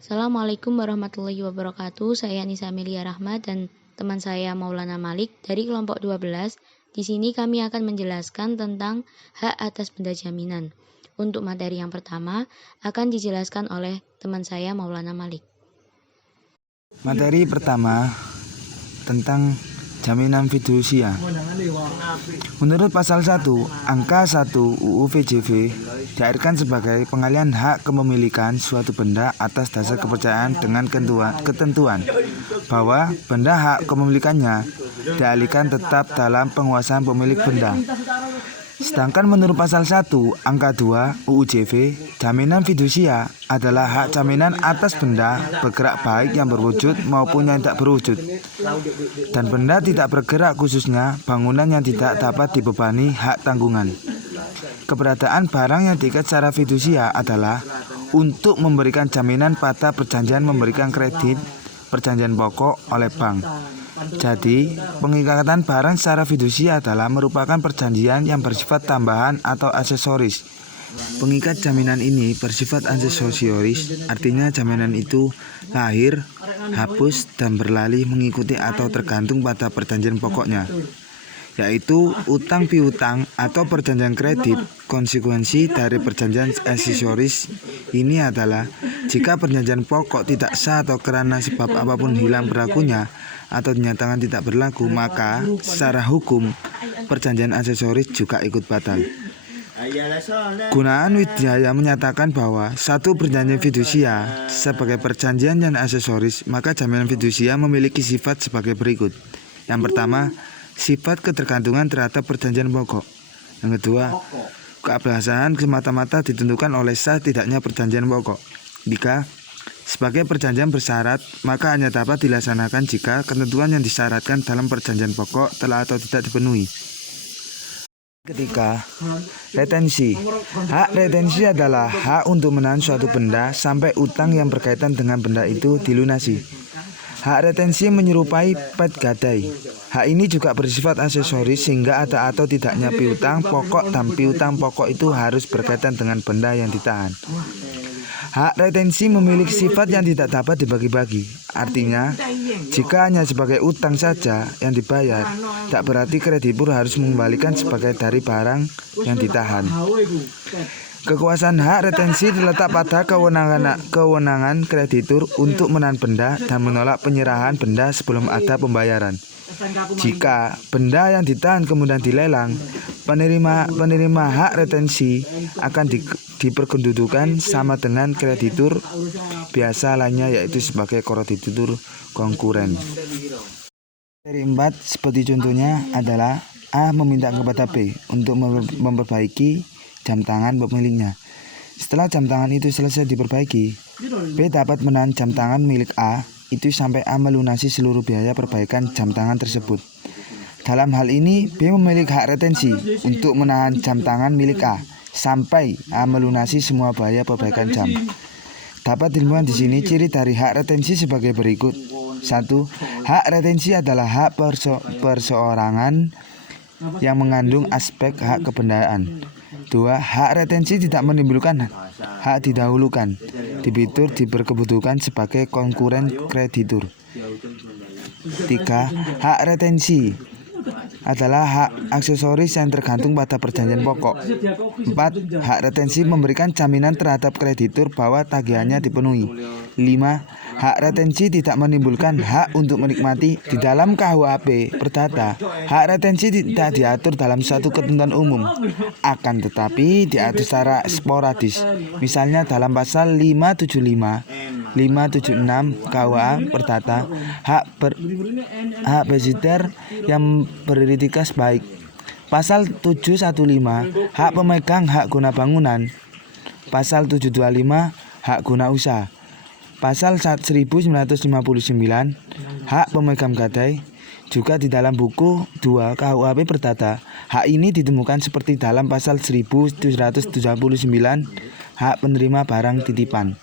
Assalamualaikum warahmatullahi wabarakatuh. Saya Nisa Amelia Rahmat dan teman saya Maulana Malik dari kelompok 12. Di sini kami akan menjelaskan tentang hak atas benda jaminan. Untuk materi yang pertama akan dijelaskan oleh teman saya Maulana Malik. Materi pertama tentang jaminan fidusia. Menurut pasal 1, angka 1 UU VJV diairkan sebagai pengalihan hak kepemilikan suatu benda atas dasar kepercayaan dengan ketentuan bahwa benda hak kepemilikannya dialihkan tetap dalam penguasaan pemilik benda. Sedangkan menurut pasal 1 angka 2 UU JV, jaminan fidusia adalah hak jaminan atas benda bergerak baik yang berwujud maupun yang tidak berwujud. Dan benda tidak bergerak khususnya bangunan yang tidak dapat dibebani hak tanggungan. Keberadaan barang yang diikat secara fidusia adalah untuk memberikan jaminan pada perjanjian memberikan kredit perjanjian pokok oleh bank. Jadi, pengikatan barang secara fidusia adalah merupakan perjanjian yang bersifat tambahan atau aksesoris. Pengikat jaminan ini bersifat aksesoris, artinya jaminan itu lahir, hapus, dan beralih mengikuti atau tergantung pada perjanjian pokoknya, yaitu utang piutang atau perjanjian kredit. Konsekuensi dari perjanjian aksesoris ini adalah jika perjanjian pokok tidak sah atau karena sebab apapun hilang berlakunya atau dinyatakan tidak berlaku, maka secara hukum perjanjian aksesoris juga ikut batal. Gunaan Wijaya menyatakan bahwa satu perjanjian fidusia sebagai perjanjian yang aksesoris, maka jaminan fidusia memiliki sifat sebagai berikut. Yang pertama, sifat ketergantungan terhadap perjanjian pokok. Yang kedua, keabsahan semata-mata ditentukan oleh sah tidaknya perjanjian pokok. Jika sebagai perjanjian bersyarat, maka hanya dapat dilaksanakan jika ketentuan yang disyaratkan dalam perjanjian pokok telah atau tidak dipenuhi. Ketiga, retensi. Hak retensi adalah hak untuk menahan suatu benda sampai utang yang berkaitan dengan benda itu dilunasi. Hak retensi menyerupai pet gadai. Hak ini juga bersifat aksesoris sehingga ada atau tidaknya piutang pokok dan piutang pokok itu harus berkaitan dengan benda yang ditahan. Hak retensi memiliki sifat yang tidak dapat dibagi-bagi. Artinya, jika hanya sebagai utang saja yang dibayar, tak berarti kreditur harus mengembalikan sebagai dari barang yang ditahan. Kekuasaan hak retensi diletak pada kewenangan kreditur untuk menahan benda dan menolak penyerahan benda sebelum ada pembayaran. Jika benda yang ditahan kemudian dilelang, penerima hak retensi akan diperkedudukan sama dengan kreditur biasa lainnya, yaitu sebagai kreditur konkuren. Dari 4 seperti contohnya adalah A meminta kepada B untuk memperbaiki jam tangan pemiliknya. Setelah jam tangan itu selesai diperbaiki, B dapat menahan jam tangan milik A itu sampai A melunasi seluruh biaya perbaikan jam tangan tersebut. Dalam hal ini, B memiliki hak retensi untuk menahan jam tangan milik A sampai A melunasi semua biaya perbaikan jam. Dapat ditemukan di sini ciri dari hak retensi sebagai berikut. 1. Hak retensi adalah hak perseorangan yang mengandung aspek hak kebendaan. 2. Hak retensi tidak menimbulkan hak didahulukan. Debitur diperkebutuhkan sebagai konkuren kreditur. 3. Hak retensi adalah hak aksesoris yang tergantung pada perjanjian pokok. 4. Hak retensi memberikan jaminan terhadap kreditur bahwa tagihannya dipenuhi. 5. Hak retensi tidak menimbulkan hak untuk menikmati. Di dalam KUHP Perdata, hak retensi tidak diatur dalam suatu ketentuan umum, akan tetapi diatur secara sporadis. Misalnya dalam pasal 575, 576 KUA Perdata, hak besitter yang beritikas baik. Pasal 715, hak pemegang hak guna bangunan. Pasal 725, hak guna usaha. Pasal 1959, hak pemegang gadai. Juga di dalam buku 2 KUHP Perdata, hak ini ditemukan seperti dalam pasal 1779, hak penerima barang titipan.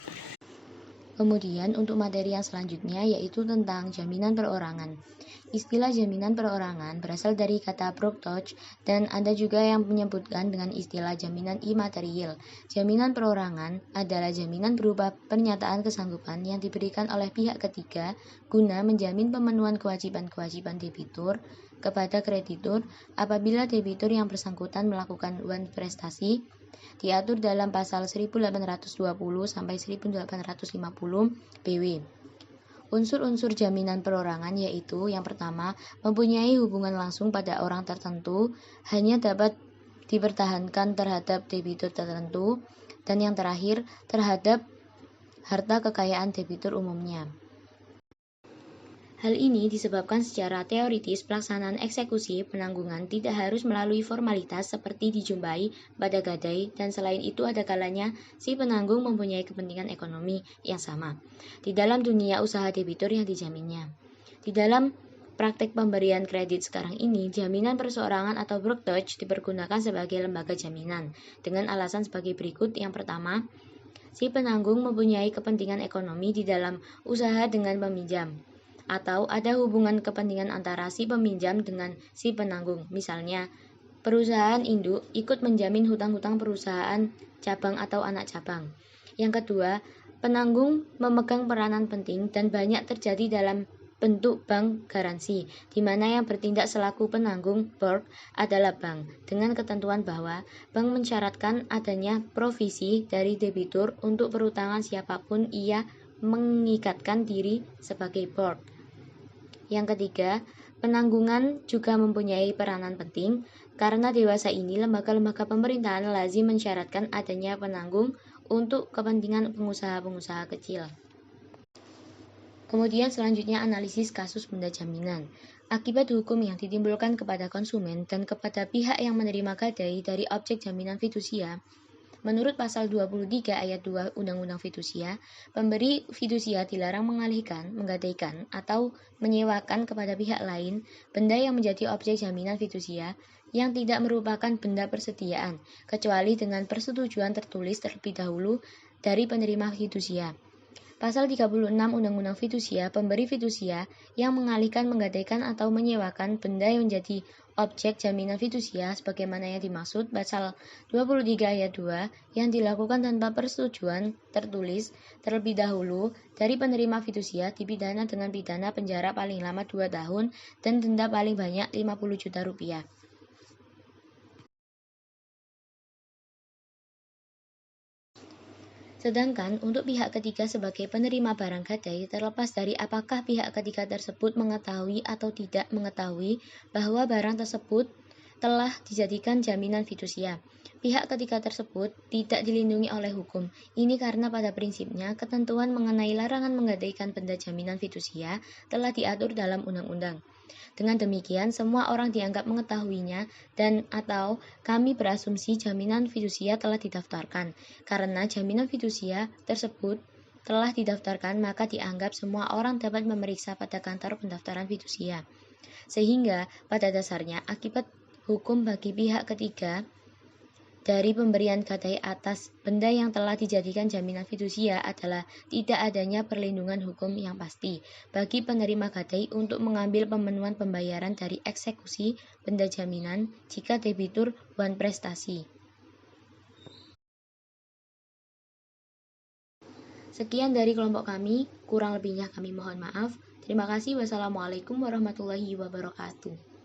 Kemudian untuk materi yang selanjutnya yaitu tentang jaminan perorangan. Istilah jaminan perorangan berasal dari kata Broktoch dan ada juga yang menyebutkan dengan istilah jaminan imaterial. Jaminan perorangan adalah jaminan berupa pernyataan kesanggupan yang diberikan oleh pihak ketiga guna menjamin pemenuhan kewajiban-kewajiban debitur kepada kreditur apabila debitur yang bersangkutan melakukan uang prestasi diatur dalam pasal 1820 sampai 1850 BW. Unsur-unsur jaminan perorangan yaitu yang pertama, mempunyai hubungan langsung pada orang tertentu, hanya dapat dipertahankan terhadap debitur tertentu, dan yang terakhir, terhadap harta kekayaan debitur umumnya. Hal ini disebabkan secara teoritis pelaksanaan eksekusi penanggungan tidak harus melalui formalitas seperti dijumpai pada gadai dan selain itu ada kalanya si penanggung mempunyai kepentingan ekonomi yang sama di dalam dunia usaha debitur yang dijaminnya. Di dalam praktek pemberian kredit sekarang ini, jaminan perseorangan atau Broktoch dipergunakan sebagai lembaga jaminan dengan alasan sebagai berikut. Yang pertama, si penanggung mempunyai kepentingan ekonomi di dalam usaha dengan peminjam atau ada hubungan kepentingan antara si peminjam dengan si penanggung. Misalnya, perusahaan induk ikut menjamin hutang-hutang perusahaan cabang atau anak cabang. Yang kedua, penanggung memegang peranan penting dan banyak terjadi dalam bentuk bank garansi, di mana yang bertindak selaku penanggung board adalah bank, dengan ketentuan bahwa bank mensyaratkan adanya provisi dari debitur untuk perutangan siapapun ia mengikatkan diri sebagai board. Yang ketiga, penanggungan juga mempunyai peranan penting karena dewasa ini lembaga-lembaga pemerintahan lazim mensyaratkan adanya penanggung untuk kepentingan pengusaha-pengusaha kecil. Kemudian selanjutnya analisis kasus benda jaminan. Akibat hukum yang ditimbulkan kepada konsumen dan kepada pihak yang menerima gadai dari objek jaminan fidusia. Menurut pasal 23 ayat 2 Undang-Undang Fidusia, pemberi fidusia dilarang mengalihkan, menggadaikan, atau menyewakan kepada pihak lain benda yang menjadi objek jaminan fidusia yang tidak merupakan benda persediaan, kecuali dengan persetujuan tertulis terlebih dahulu dari penerima fidusia. Pasal 36 Undang-Undang Fidusia, pemberi fidusia yang mengalihkan, menggadaikan, atau menyewakan benda yang menjadi objek jaminan fidusia sebagaimana yang dimaksud pasal 23 ayat 2 yang dilakukan tanpa persetujuan tertulis terlebih dahulu dari penerima fidusia dipidana dengan pidana penjara paling lama 2 tahun dan denda paling banyak 50 juta rupiah. Sedangkan untuk pihak ketiga sebagai penerima barang gadai, terlepas dari apakah pihak ketiga tersebut mengetahui atau tidak mengetahui bahwa barang tersebut telah dijadikan jaminan fidusia, pihak ketiga tersebut tidak dilindungi oleh hukum. Ini karena pada prinsipnya ketentuan mengenai larangan menggadaikan benda jaminan fidusia telah diatur dalam undang-undang. Dengan demikian, semua orang dianggap mengetahuinya dan atau kami berasumsi jaminan fidusia telah didaftarkan. Karena jaminan fidusia tersebut telah didaftarkan, maka dianggap semua orang dapat memeriksa pada kantor pendaftaran fidusia. Sehingga pada dasarnya akibat hukum bagi pihak ketiga dari pemberian gadai atas benda yang telah dijadikan jaminan fidusia adalah tidak adanya perlindungan hukum yang pasti bagi penerima gadai untuk mengambil pemenuhan pembayaran dari eksekusi benda jaminan jika debitur wan prestasi. Sekian dari kelompok kami, kurang lebihnya kami mohon maaf. Terima kasih. Wassalamualaikum warahmatullahi wabarakatuh.